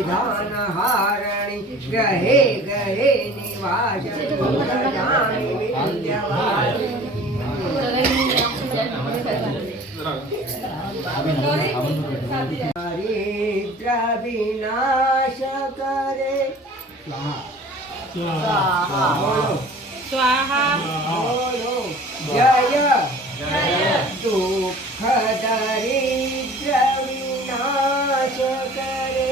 विधान हारणी गहे गहे निवास दारिद्र विनाश करे स्वाहा जय दुख दारिद्र विनाश करे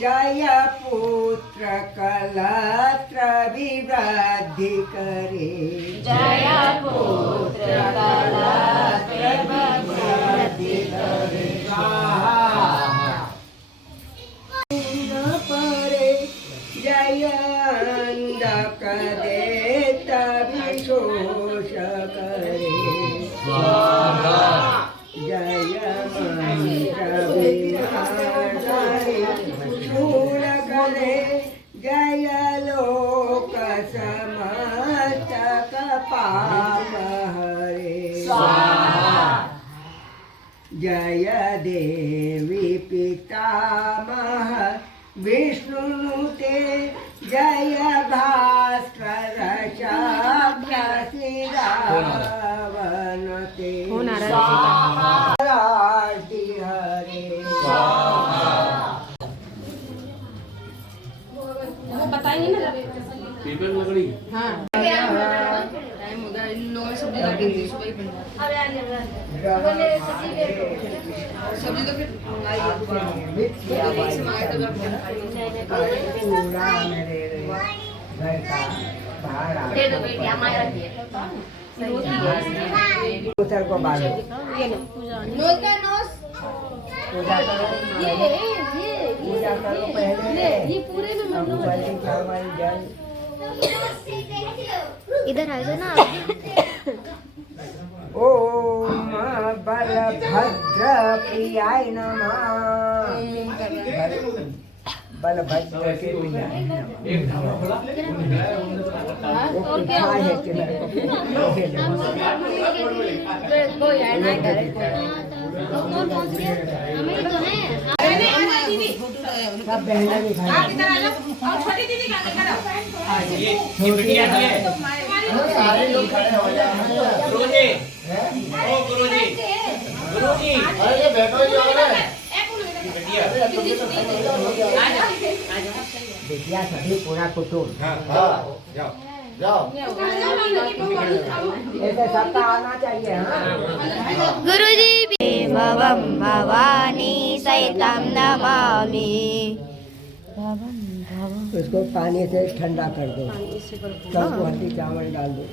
जय पुत्र कलत्र विवृद्धि करे जय पुत्र कलत्र विवृद्धि करे परे जय अंधक देत विशोष करे जय मंत्र विनाशकारी शूल करे जय लोक समस्तक पाप हरे जय देवी पितामह विष्णुनुते जय भास्कर शाख्यसिरावनते आरती हरे बताइए ना पेपर लकड़ी हाँ टाइम हो गया इन लोगों ने सब्जी रख दी सुबह ही बन सब्जी तो फिर दे दो बेटी हमारे रखिए उधर को बालो नोस का नोस पूजा करो पूजा करो पहले ये पूरे में जल इधर आ जाओ ना ओम बलभद्र प्रियाय नमः बलभद्र के प्रियाय नमः वो क्या है कि मेरे को सब बहना भी खाएंगे छोटी दीदी का ये बिटिया है सारे लोग खड़े हो जाए गुरुजी ओ गुरुजी गुरुजी अरे बैठो ही हो रहे बिटिया बिटिया सभी पूरा कुटुंब हां जाओ जाओ ऐसे सबका आना चाहिए हाँ गुरुजी भवम भवानी सहितं नमामि उसको पानी से ठंडा कर दो तब को हल्दी चावल डाल दो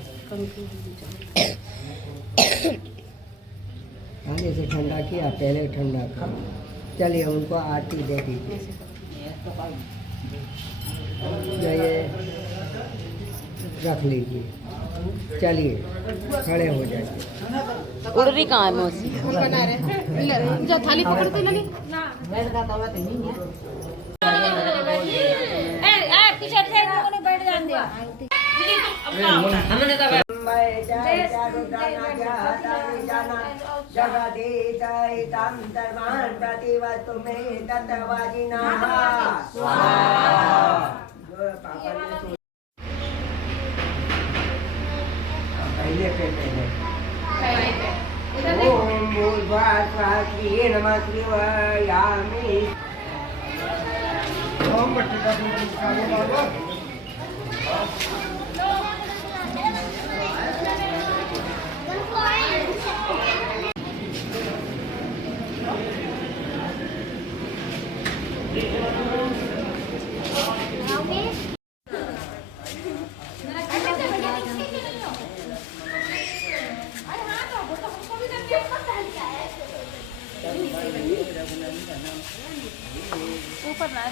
पानी से ठंडा किया पहले ठंडा कर चलिए उनको आरती दे दीजिए ये रख लीजिए चलिए खड़े हो जाइए उर्री कहाँ है मौसी बना रहे जो थाली पकड़ते लगी ना पीछे से लोगों बैठ जान दिया हमने तो प्रतिवस्तु में तत्वाजिना पहले ओम भूर्भुवस्सुः नमः शिवायामि ओम ऊपर ना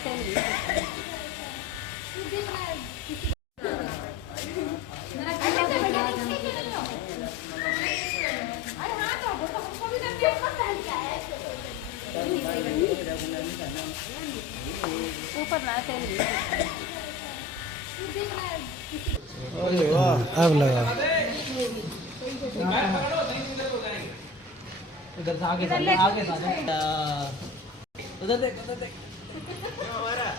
ऊपर ना अरे वाह अब लगा इधर से आगे आगे उधर देख हमारा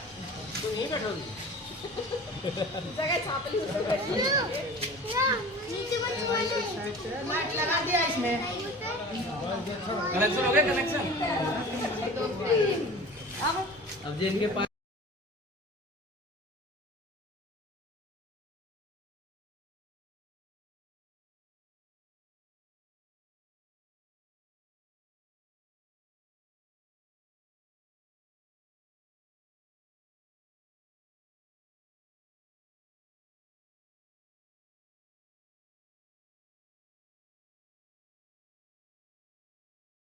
तू यहीं बैठोगी कनेक्शन हो गया कनेक्शन अब जिनके पास